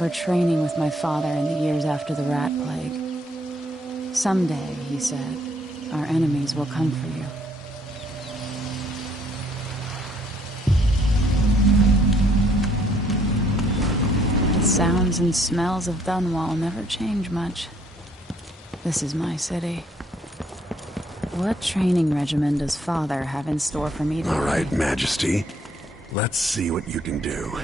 remember training with my father in the years after the rat plague. Someday, he said, our enemies will come for you. The sounds and smells of Dunwall never change much. This is my city. What training regimen does Father have in store for me today? All right, Majesty. Let's see what you can do.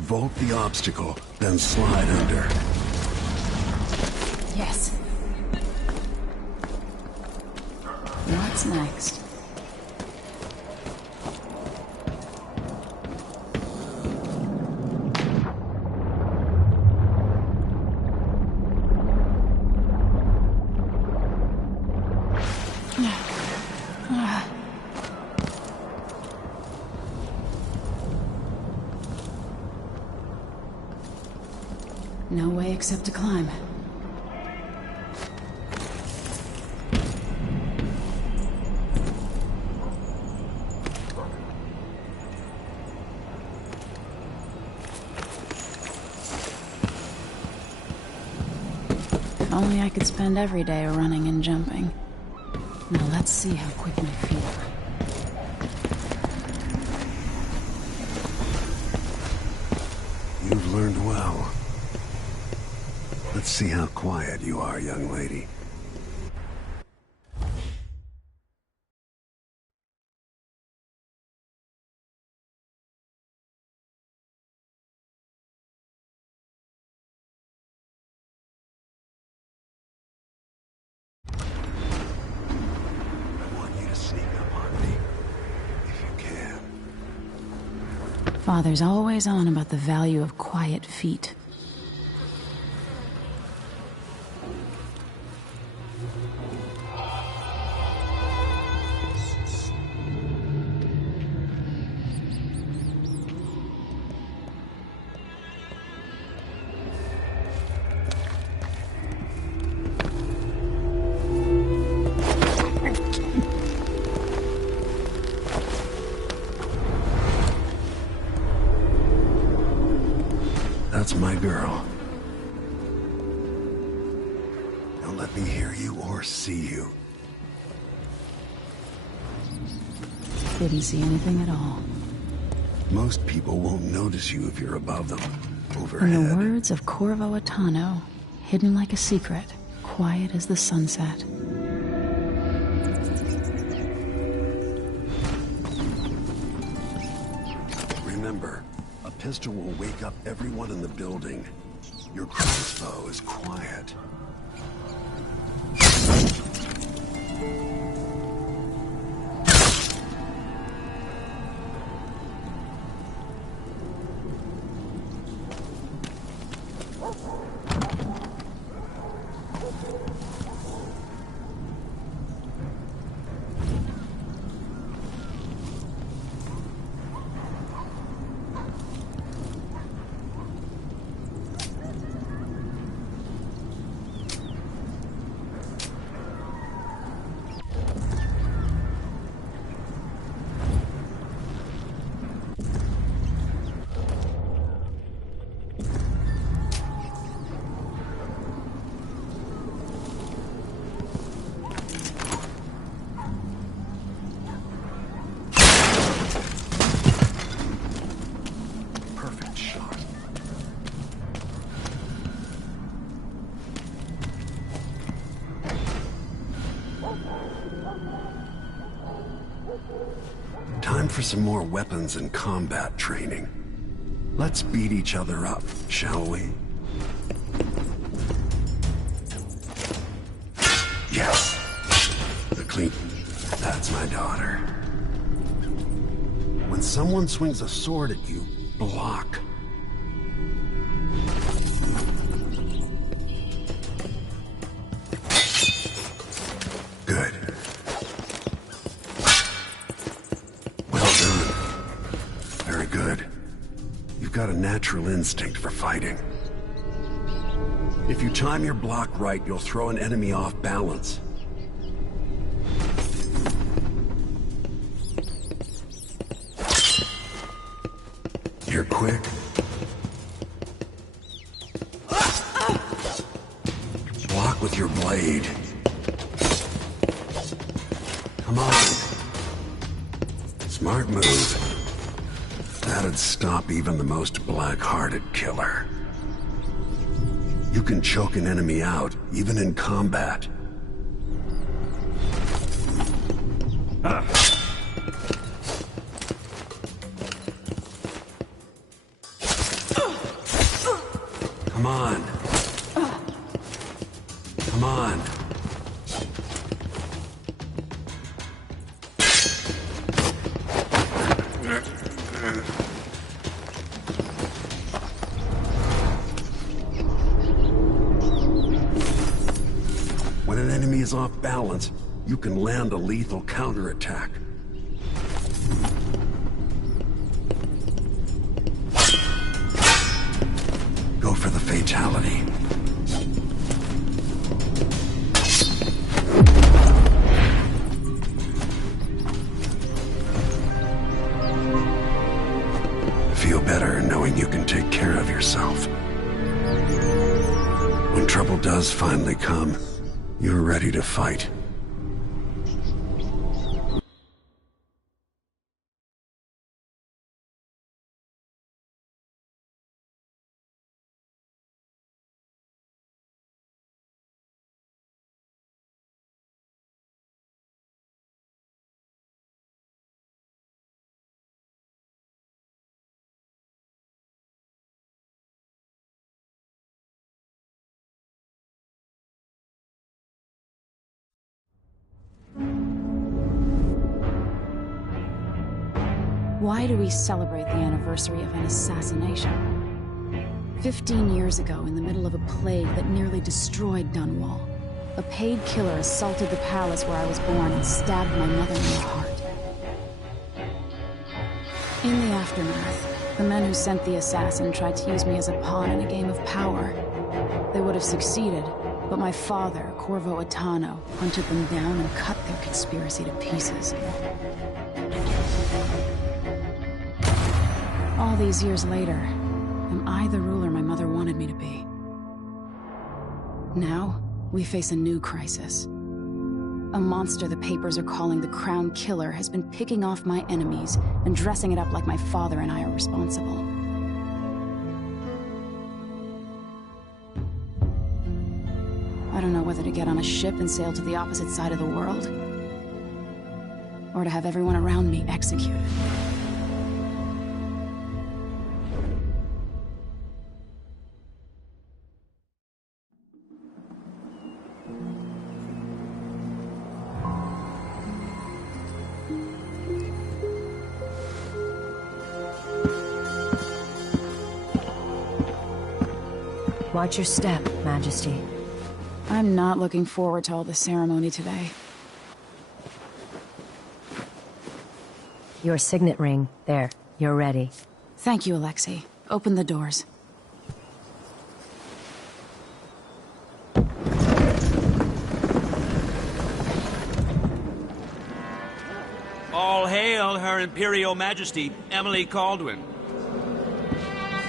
Vault the obstacle, then slide under. Yes. What's next? No way except to climb. If only I could spend every day running and jumping. Now let's see how quick my feet are. You've learned well. Let's see how quiet you are, young lady. I want you to sneak up on me, if you can. Father's always on about the value of quiet feet. That's my girl. Don't let me hear you or see you. Didn't see anything at all. Most people won't notice you if you're above them, overhead. In the words of Corvo Attano, hidden like a secret, quiet as the sunset. Remember, a pistol will wake up everyone in the building. Your crossbow is quiet. Time for some more weapons and combat training. Let's beat each other up, shall we? Yes! The clean... That's my daughter. When someone swings a sword at you, block. natural instinct for fighting. If you time your block right, you'll throw an enemy off balance. You're quick. Block with your blade. Come on. Smart move. That'd stop even the most black-hearted killer. You can choke an enemy out, even in combat. Come on. Come on. When an enemy is off balance, you can land a lethal counterattack. Go for the fatality. Feel better knowing you can take care of yourself. When trouble does finally come, you're ready to fight. Why do we celebrate the anniversary of an assassination? 15 years ago, in the middle of a plague that nearly destroyed Dunwall, a paid killer assaulted the palace where I was born and stabbed my mother in the heart. In the aftermath, the men who sent the assassin tried to use me as a pawn in a game of power. They would have succeeded, but my father, Corvo Atano, hunted them down and cut their conspiracy to pieces. All these years later, am I the ruler my mother wanted me to be? Now, we face a new crisis. A monster the papers are calling the Crown Killer has been picking off my enemies and dressing it up like my father and I are responsible. I don't know whether to get on a ship and sail to the opposite side of the world, or to have everyone around me executed. Watch your step, Majesty. I'm not looking forward to all the ceremony today. Your signet ring. There. You're ready. Thank you, Alexei. Open the doors. All hail Her Imperial Majesty, Emily Caldwin.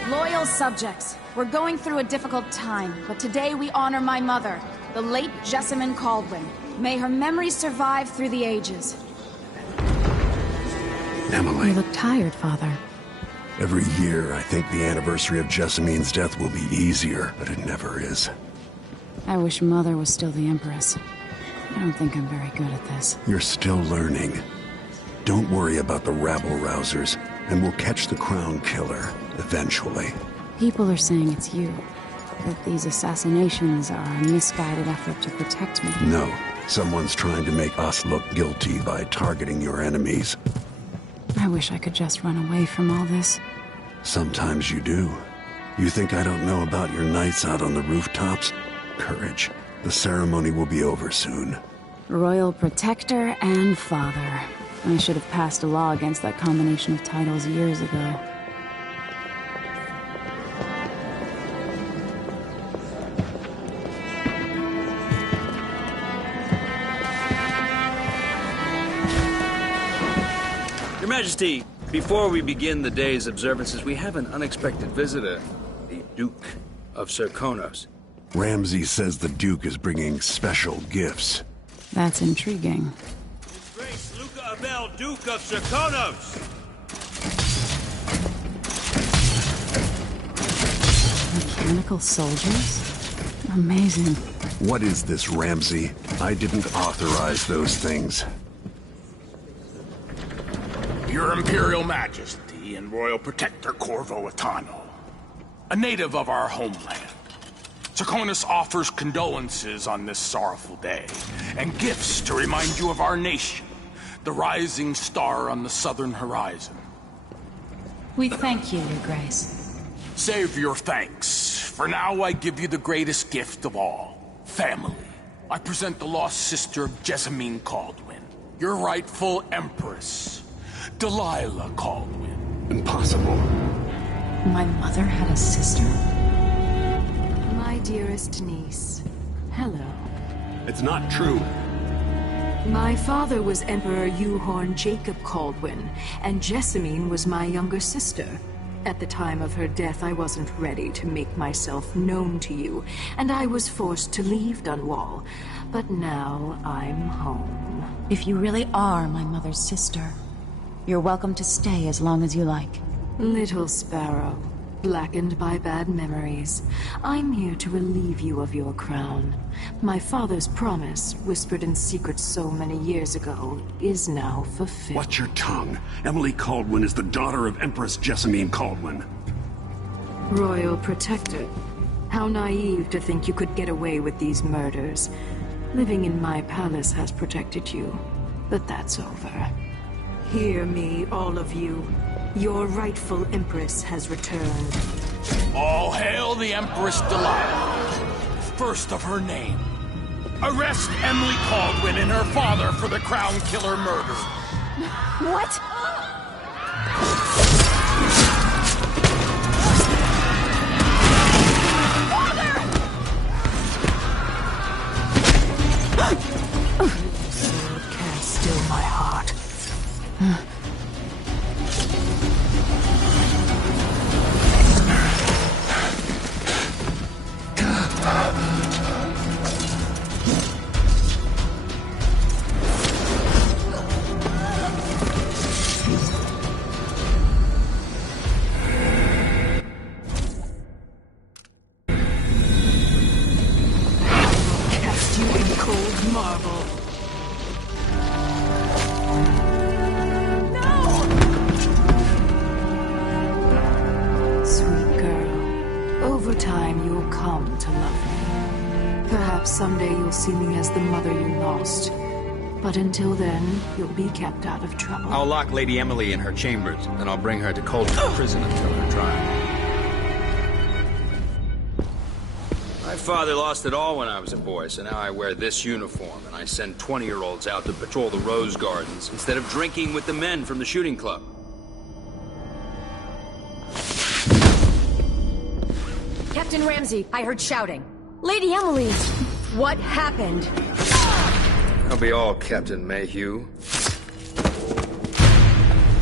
Loyal subjects, we're going through a difficult time, but today we honor my mother, the late Jessamine Caldwin. May her memory survive through the ages. Emily. You look tired, Father. Every year, I think the anniversary of Jessamine's death will be easier, but it never is. I wish Mother was still the Empress. I don't think I'm very good at this. You're still learning. Don't worry about the rabble-rousers, and we'll catch the Crown Killer, eventually. People are saying it's you. That these assassinations are a misguided effort to protect me. No. Someone's trying to make us look guilty by targeting your enemies. I wish I could just run away from all this. Sometimes you do. You think I don't know about your nights out on the rooftops? Courage. The ceremony will be over soon. Royal Protector and Father. I should have passed a law against that combination of titles years ago. Majesty, before we begin the day's observances, we have an unexpected visitor. The Duke of Serkonos. Ramsey says the Duke is bringing special gifts. That's intriguing. His Grace Luca Abel, Duke of Serkonos! Mechanical soldiers? Amazing. What is this, Ramsey? I didn't authorize those things. Your Imperial Majesty and Royal Protector Corvo Atano, a native of our homeland. Serkonos offers condolences on this sorrowful day, and gifts to remind you of our nation, the rising star on the southern horizon. We thank you, Your Grace. Save your thanks. For now, I give you the greatest gift of all, family. I present the lost sister of Jessamine Caldwin, your rightful Empress, Delilah Caldwin. Impossible. My mother had a sister? My dearest niece, hello. It's not true. My father was Emperor Euhorn Jacob Caldwin, and Jessamine was my younger sister. At the time of her death, I wasn't ready to make myself known to you, and I was forced to leave Dunwall. But now I'm home. If you really are my mother's sister, you're welcome to stay as long as you like. Little Sparrow, blackened by bad memories, I'm here to relieve you of your crown. My father's promise, whispered in secret so many years ago, is now fulfilled. Watch your tongue. Emily Caldwin is the daughter of Empress Jessamine Caldwin. Royal Protector, how naive to think you could get away with these murders. Living in my palace has protected you, but that's over. Hear me, all of you. Your rightful Empress has returned. All hail the Empress Delilah, first of her name. Arrest Emily Caldwin and her father for the Crown Killer murder. What? Sword can't still my heart. Cast you in cold marble. Sweet girl, over time you'll come to love me. Perhaps someday you'll see me as the mother you lost. But until then, you'll be kept out of trouble. I'll lock Lady Emily in her chambers, and I'll bring her to Cauldron Prison until her trial. My father lost it all when I was a boy, so now I wear this uniform, and I send 20-year-olds out to patrol the rose gardens instead of drinking with the men from the shooting club. Captain Ramsey, I heard shouting. Lady Emily, what happened? I'll be all Captain Mayhew.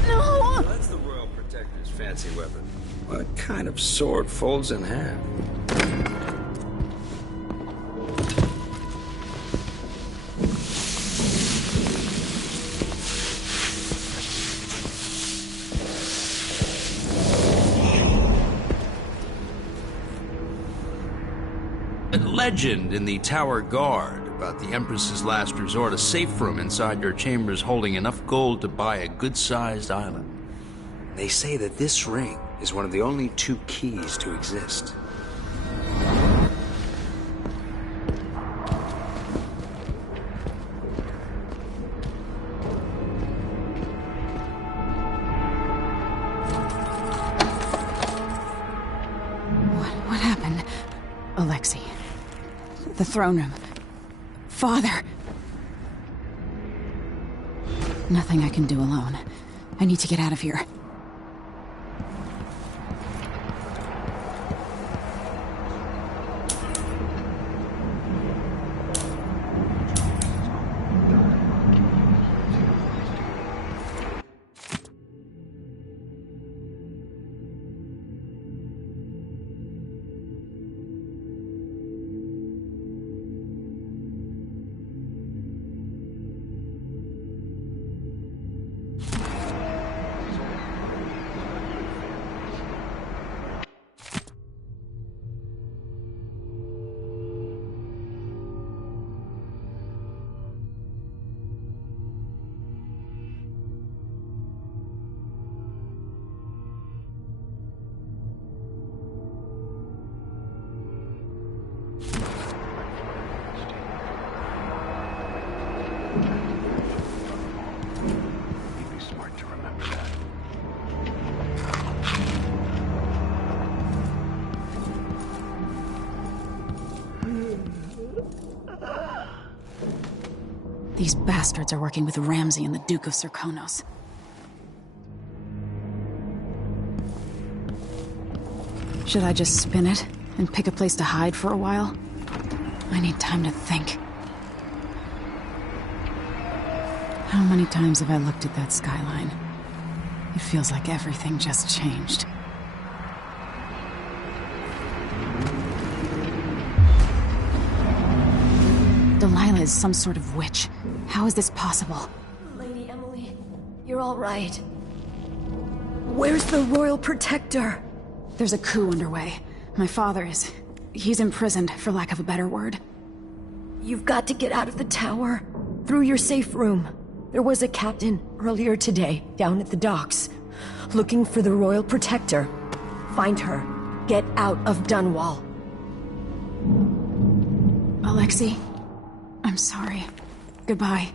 No! That's the Royal Protector's fancy weapon. What kind of sword folds in half? A legend in the Tower Guard about the Empress's last resort, a safe room inside your chambers holding enough gold to buy a good-sized island. They say that this ring is one of the only two keys to exist. What happened? Alexei. The throne room. Father! Nothing I can do alone. I need to get out of here. These bastards are working with Ramsey and the Duke of Serkonos. Should I just spin it and pick a place to hide for a while? I need time to think. How many times have I looked at that skyline? It feels like everything just changed. Delilah is some sort of witch. How is this possible? Lady Emily, you're all right. Where's the Royal Protector? There's a coup underway. My father is... he's imprisoned, for lack of a better word. You've got to get out of the tower. Through your safe room. There was a captain earlier today, down at the docks, looking for the Royal Protector. Find her. Get out of Dunwall. Alexei, I'm sorry. Goodbye.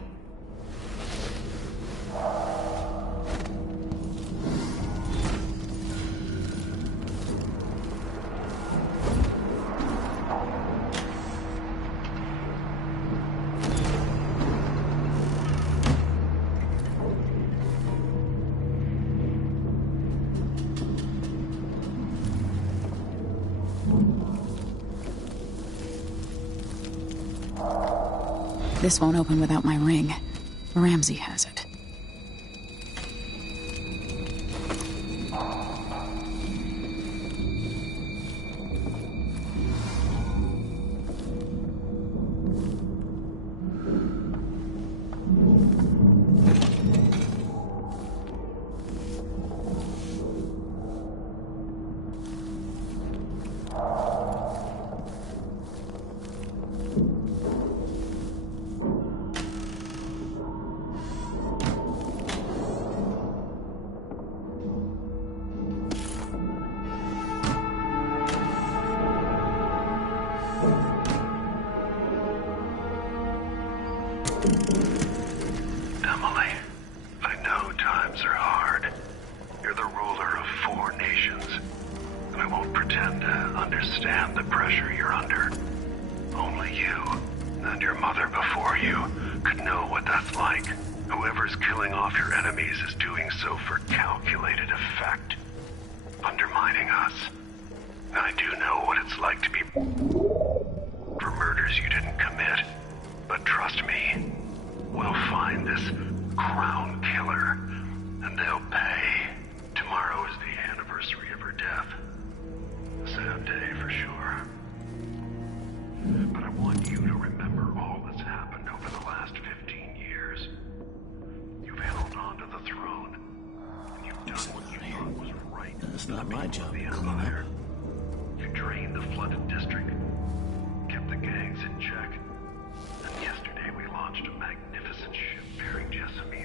This won't open without my ring. Ramsey has it. Emily, I know times are hard. You're the ruler of 4 nations, and I won't pretend to understand the pressure you're under. Only you, and your mother before you, could know what that's like. Whoever's killing off your enemies is doing so for calculated effect, undermining us. And I do know what it's like to be for murders you didn't commit. But trust me, we'll find this crown killer, and they'll pay. Tomorrow is the anniversary of her death. A sad day for sure. But I want you to remember all that's happened over the last 15 years. You've held on to the throne, and you've done what you thought was right. It's not my job The to clean up. Empire. You drained the flooded district, kept the gangs in check, and yesterday we launched a magnificent ship bearing Jessamine.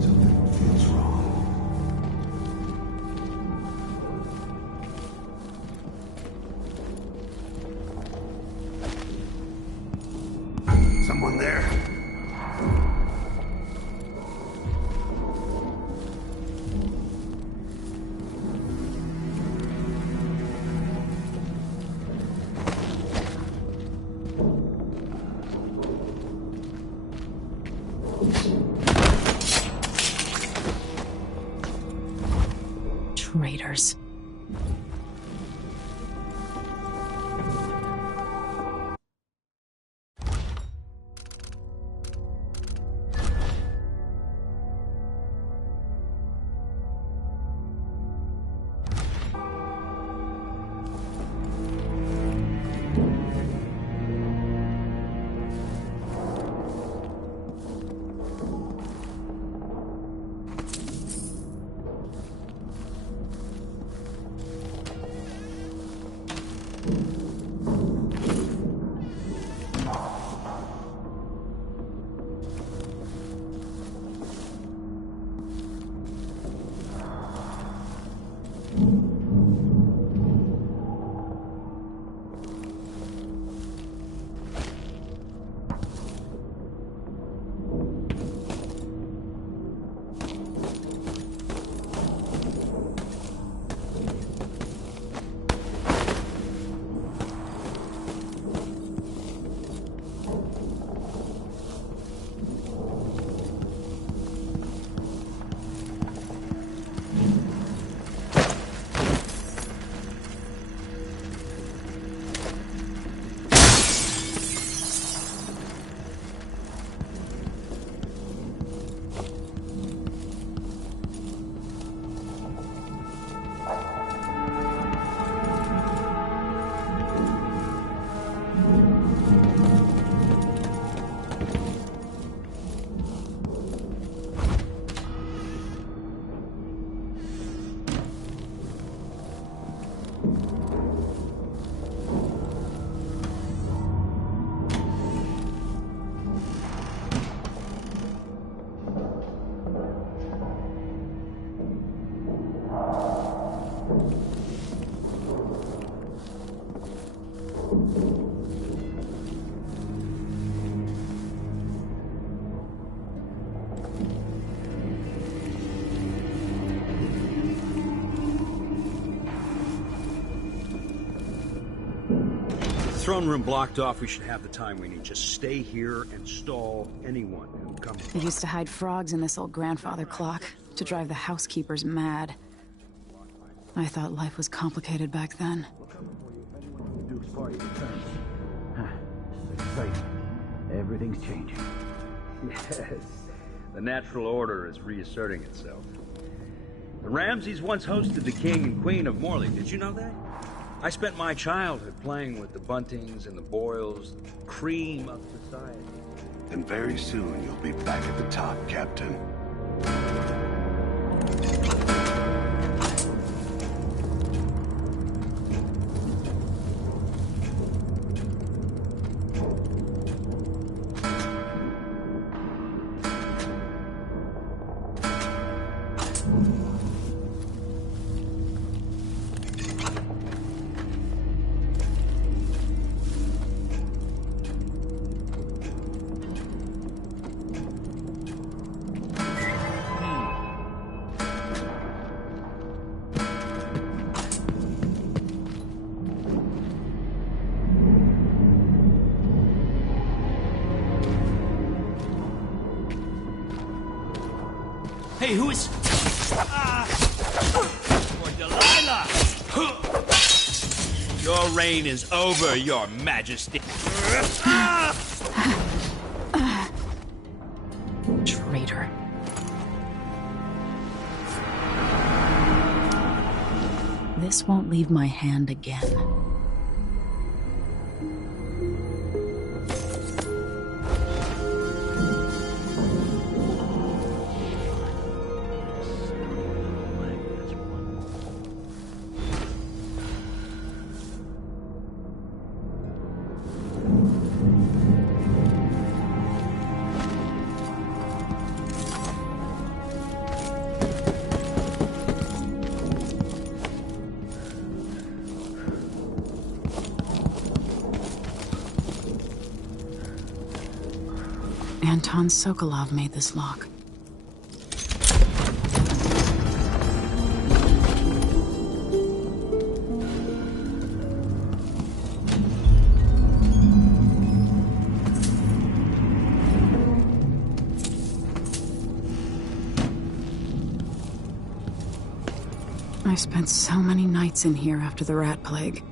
Something feels wrong. Someone there? Traitors. Throne room blocked off. We should have the time we need. Just stay here and stall anyone who comes. I used to hide frogs in this old grandfather clock to drive the housekeepers mad. I thought life was complicated back then. Duke's party returns. It's exciting. Everything's changing. Yes, the natural order is reasserting itself. The Ramseys once hosted the king and queen of Morley. Did you know that? I spent my childhood playing with the Buntings and the Boyles, the cream of society. And very soon you'll be back at the top, Captain. Hey, who is... For Delilah! Your reign is over, your majesty. Traitor. This won't leave my hand again. Anton Sokolov made this lock. I spent so many nights in here after the rat plague.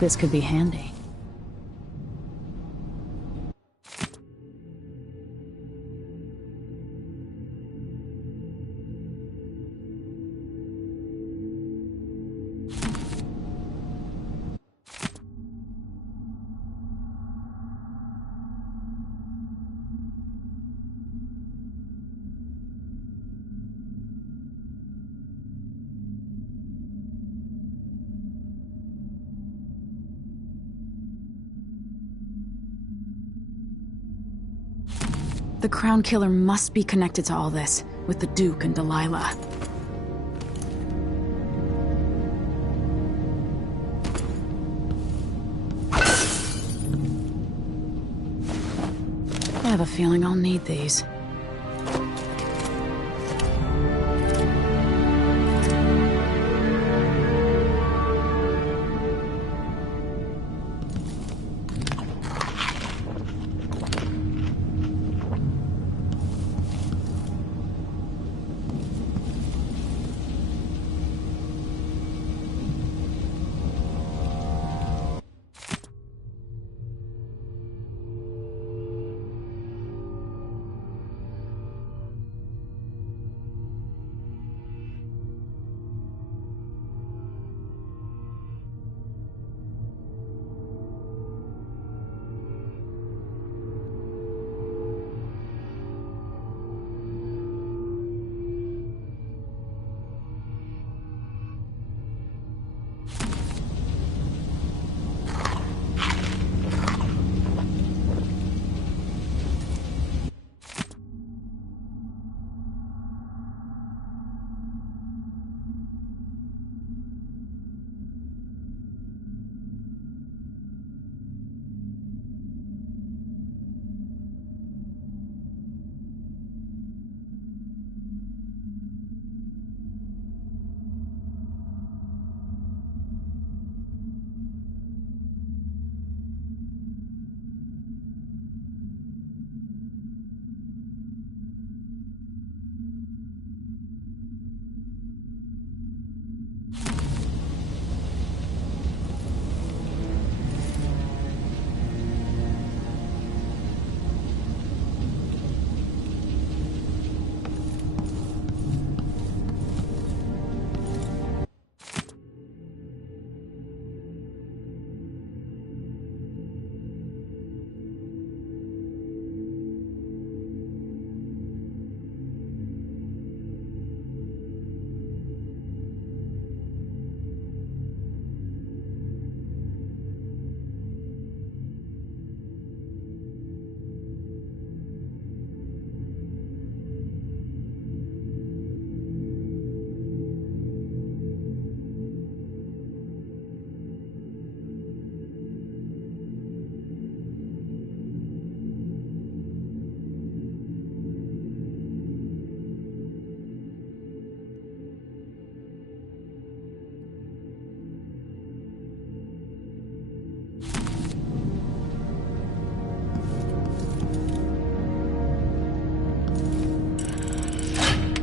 This could be handy. The Crown Killer must be connected to all this, with the Duke and Delilah. I have a feeling I'll need these.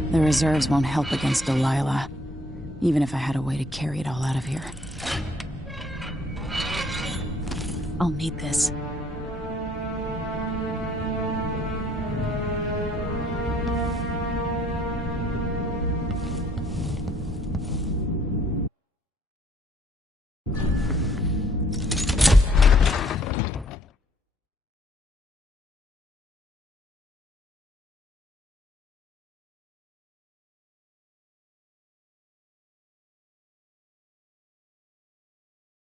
The reserves won't help against Delilah, even if I had a way to carry it all out of here. I'll need this.